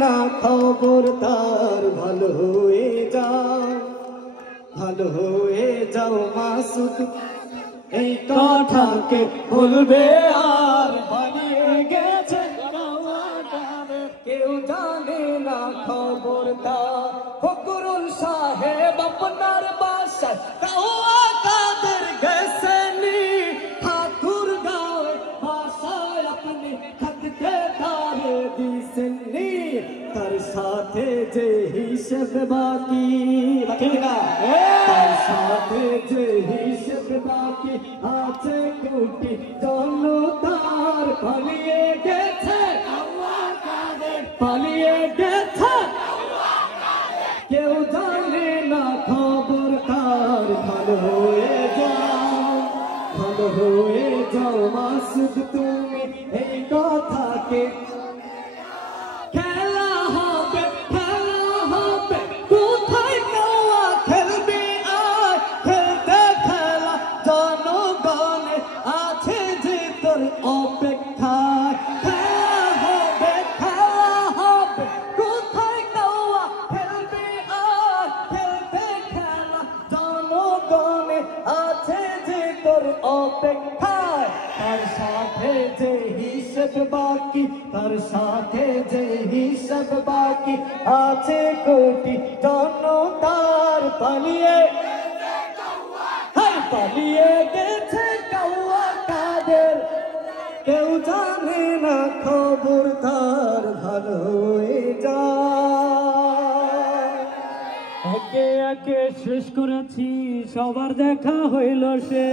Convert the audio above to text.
না খবরদার ভালো হয়ে যাও মাসুদ এই কথাকে ভুলবে আর হারিয়ে গেছে কেউ জানে না খবরদার ফকরুল সাহেব আপনার বাসায় কাওয়া কাদের গেছেনি ঠাকুর গাঁয়ে বাসায় আপনি থাকতে তারে দিছেননি তার সাথে যে হিসেব বাকি না তার সাথে যে হিসেব বাকি আছে কোটি জনতার পালিয়ে গেছে কেউ জানে না খবর কার ভালো হয়ে যাও মাসুদ তুমি এই কথাকে খেলা হবে কোথায় কাওয়া খেলবি আর খেলতে খেলা জনগণে আছে যে তোর অপেক্ষায় কোথায় কাওয়া খেলবি আর খেলতে খেলা জনগণে আছে যে তোর অপেক্ষায় তার সাথে যে হিসেব বাকি আছে কোটি জনতার পালিয়ে গেছে কাওয়া কাদের কেউ জানে না খবরদার ভালো হয়ে যায় একে একে শেষ করেছি সবার দেখা হইল সে